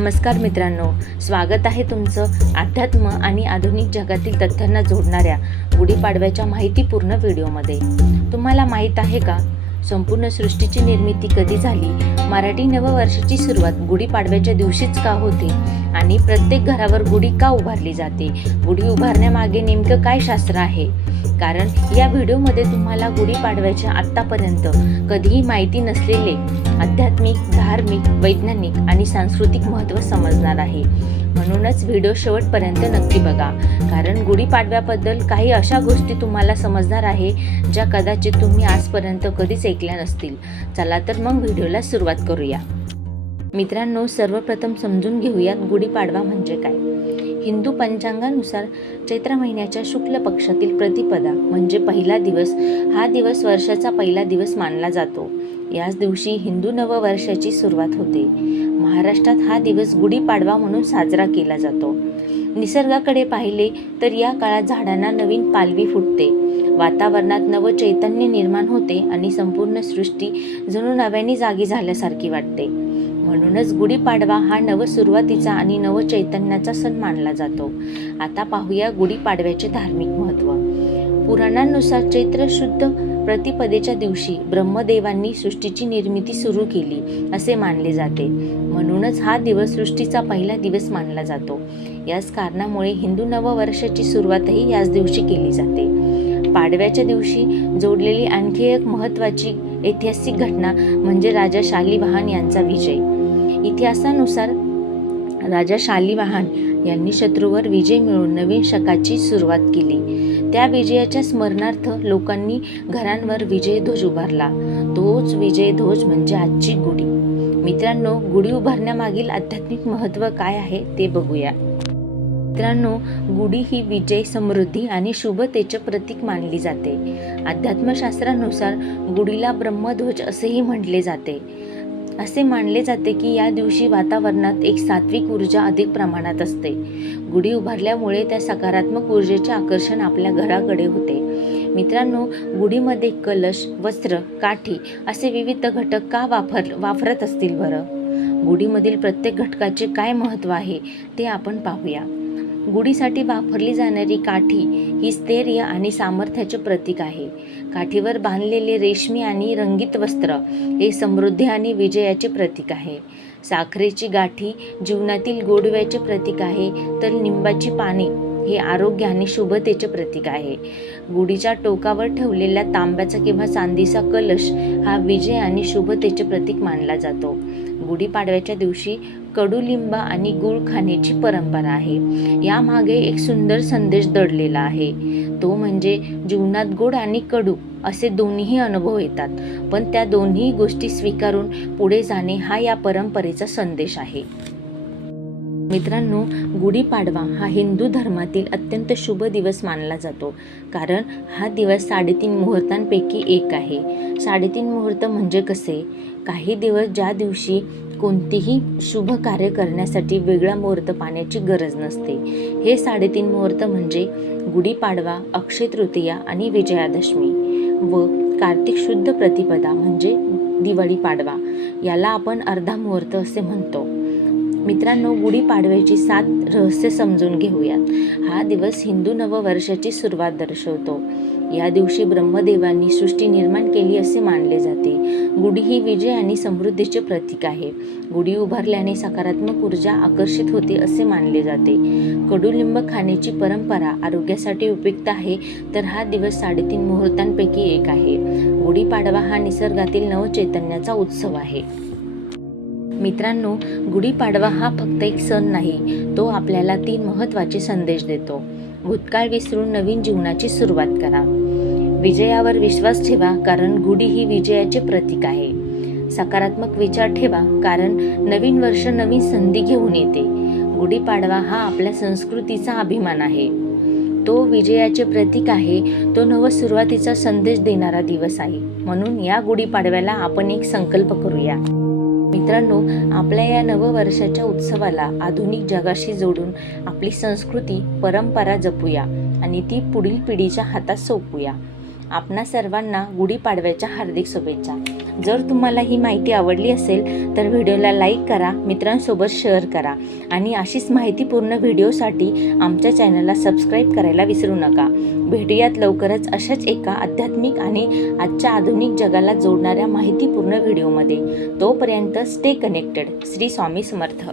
नमस्कार मित्रांनो, स्वागत आहे तुमचं अध्यात्म आणि आधुनिक जगातील तथ्यांना जोडणाऱ्या गुढीपाडव्याच्या माहितीपूर्ण व्हिडिओमध्ये. तुम्हाला माहीत आहे का, संपूर्ण सृष्टीची निर्मिती कधी झाली? मराठी नववर्षाची सुरुवात गुढीपाडव्याच्या दिवशीच का होते? आणि प्रत्येक घरावर गुढी का उभारली जाते? गुढी उभारण्यामागे नेमकं काय शास्त्र आहे? कारण या व्हिडिओमध्ये तुम्हाला गुढीपाडव्याच्या आत्तापर्यंत कधीही माहिती नसलेले आध्यात्मिक, धार्मिक, वैज्ञानिक आणि सांस्कृतिक महत्त्व समजणार आहे. म्हणूनच व्हिडिओ शेवटपर्यंत नक्की बघा, कारण गुढीपाडव्याबद्दल काही अशा गोष्टी तुम्हाला समजणार आहे ज्या कदाचित तुम्ही आजपर्यंत कधीच ऐकल्या नसतील. चला तर मग व्हिडिओला सुरुवात करूया. मित्रांनो, सर्वप्रथम समजून घेऊयात गुढीपाडवा म्हणजे काय. हिंदू पंचांगानुसार चैत्र महिन्याच्या शुक्ल पक्षातील प्रतिपदा म्हणजे पहिला दिवस हा दिवस वर्षाचा पहिला दिवस मानला जातो. याच दिवशी हिंदू नववर्षाची सुरुवात होते. महाराष्ट्रात हा दिवस गुढीपाडवा म्हणून साजरा केला जातो. निसर्गाकडे पाहिले तर या काळात झाडांना नवीन पालवी फुटते, वातावरणात नव चैतन्य निर्माण होते आणि संपूर्ण सृष्टी जणू नव्याने जागी झाल्यासारखी वाटते. म्हणूनच गुढीपाडवा हा नवसुरुवातीचा आणि नवचैतन्याचा सण मानला जातो. आता पाहूया गुढीपाडव्याचे धार्मिक महत्त्व. पुराणांनुसार चैत्र शुद्ध प्रतिपदेच्या दिवशी ब्रह्मदेवांनी सृष्टीची निर्मिती सुरू केली असे मानले जाते. म्हणूनच हा दिवस सृष्टीचा पहिला दिवस मानला जातो. याच कारणामुळे हिंदू नववर्षाची सुरुवातही याच दिवशी केली जाते. पाडव्याच्या दिवशी जोडलेली आणखी एक महत्त्वाची ऐतिहासिक घटना म्हणजे राजा शालिवाहन यांचा विजय. इतिहासानुसार राजा शालिवाहन यांनी शत्रूवर विजय मिळवून नवीन शकाची सुरुवात केली. त्या विजयाच्या स्मरणार्थ लोकांनी घरांवर विजयध्वज उभारला. तोच विजयध्वज म्हणजे आजची गुढी. मित्रांनो, गुढी उभारण्यामागील आध्यात्मिक महत्त्व काय आहे ते बघूया. मित्रांनो, गुढी ही विजय, समृद्धी आणि शुभतेचे प्रतीक मानली जाते. अध्यात्मशास्त्रानुसार गुढीला ब्रह्मध्वज असेही म्हटले जाते. असे मानले जाते की या दिवशी वातावरणात एक सात्विक ऊर्जा अधिक प्रमाणात असते. गुढी उभारल्यामुळे त्या सकारात्मक ऊर्जेचे आकर्षण आपल्या घराकडे होते. मित्रांनो, गुढीमध्ये कलश, वस्त्र, काठी असे विविध घटक का वापरत असतील बरं? गुढीमधील प्रत्येक घटकाचे काय महत्त्व आहे ते आपण पाहूया. गुढीसाठी वापरली जाणारी काठी ही स्थैर्य आणि सामर्थ्याचे प्रतीक आहे. काठीवर बांधलेले रेशमी आणि रंगीत वस्त्र हे समृद्धी आणि विजयाचे प्रतीक आहे. साखरेची गाठी जीवनातील गोडव्याचे प्रतीक आहे, तर लिंबाची पाने हे आरोग्य आणि शुभतेचे प्रतीक आहे. गुढीच्या टोकावर ठेवलेला तांब्याचा किंवा चांदीचा कलश हा विजय आणि शुभतेचे प्रतीक मानला जातो. गुढीपाडव्याच्या दिवशी कडुलिंब आणि गूळ खाण्याची परंपरा आहे. यामागे एक सुंदर संदेश दडलेला आहे. तो म्हणजे जीवनात गोड आणि कडू असे दोन्हीही अनुभव येतात, पण त्या दोन्ही गोष्टी स्वीकारून पुढे जाणे हा या परंपरेचा संदेश आहे. मित्रांनो, गुढीपाडवा हा हिंदू धर्मातील अत्यंत शुभ दिवस मानला जातो, कारण हा दिवस 3.5 मुहूर्तांपैकी एक आहे. 3.5 मुहूर्त म्हणजे कसे? काही दिवस ज्या दिवशी कोणतेही शुभ कार्य करण्यासाठी वेगळा मुहूर्त पाहण्याची गरज नसते. हे 3.5 मुहूर्त म्हणजे गुढीपाडवा, अक्षय तृतीया आणि विजयादशमी व कार्तिक शुद्ध प्रतिपदा म्हणजे दिवाळी पाडवा. याला आपण अर्धा मुहूर्त असे म्हणतो. मित्रांनो, गुढीपाडव्याची 7 रहस्य समजून घेऊयात. हा दिवस हिंदू नववर्षाची सुरुवात दर्शवतो. या दिवशी ब्रह्मदेवांनी सृष्टी निर्माण केली असे मानले जाते. गुढी ही विजय आणि समृद्धीचे प्रतीक आहे. गुढी उभारल्याने सकारात्मक ऊर्जा आकर्षित होते असे मानले जाते. कडुलिंब खाण्याची परंपरा आरोग्यासाठी उपयुक्त आहे, तर हा दिवस 3.5 मुहूर्तांपैकी एक आहे. गुढीपाडवा हा निसर्गातील नवचैतन्याचा उत्सव आहे. मित्रांनो, गुढीपाडवा हा फक्त एक सण नाही, तो आपल्याला 3 महत्त्वाचे संदेश देतो. भूतकाळ विसरून नवीन जीवनाची सुरुवात करा. विजयावर विश्वास ठेवा, कारण गुढी ही विजयाचे प्रतीक आहे. सकारात्मक विचार ठेवा, कारण नवीन वर्ष नवीन संधी घेऊन येते. गुढीपाडवा हा आपल्या संस्कृतीचा अभिमान आहे. तो विजयाचे प्रतीक आहे. तो नवसुरुवातीचा संदेश देणारा दिवस आहे. म्हणून या गुढीपाडव्याला आपण एक संकल्प करूया. मित्रांनो, आपल्या या नववर्षाच्या उत्सवाला आधुनिक जगाशी जोडून आपली संस्कृती, परंपरा जपूया आणि ती पुढील पिढीच्या हातात सोपवूया. आपणा सर्वांना गुढीपाडव्याच्या हार्दिक शुभेच्छा. जर तुम्हाला ही माहिती आवडली असेल तर व्हिडिओला लाईक करा, मित्रांसोबत शेअर करा आणि अशीच माहितीपूर्ण व्हिडिओसाठी आमच्या चॅनलला सबस्क्राईब करायला विसरू नका. भेटूयात लवकरच अशाच एका आध्यात्मिक आणि आजच्या आधुनिक जगाला जोडणाऱ्या माहितीपूर्ण व्हिडिओमध्ये. तोपर्यंत स्टे कनेक्टेड. श्री स्वामी समर्थ.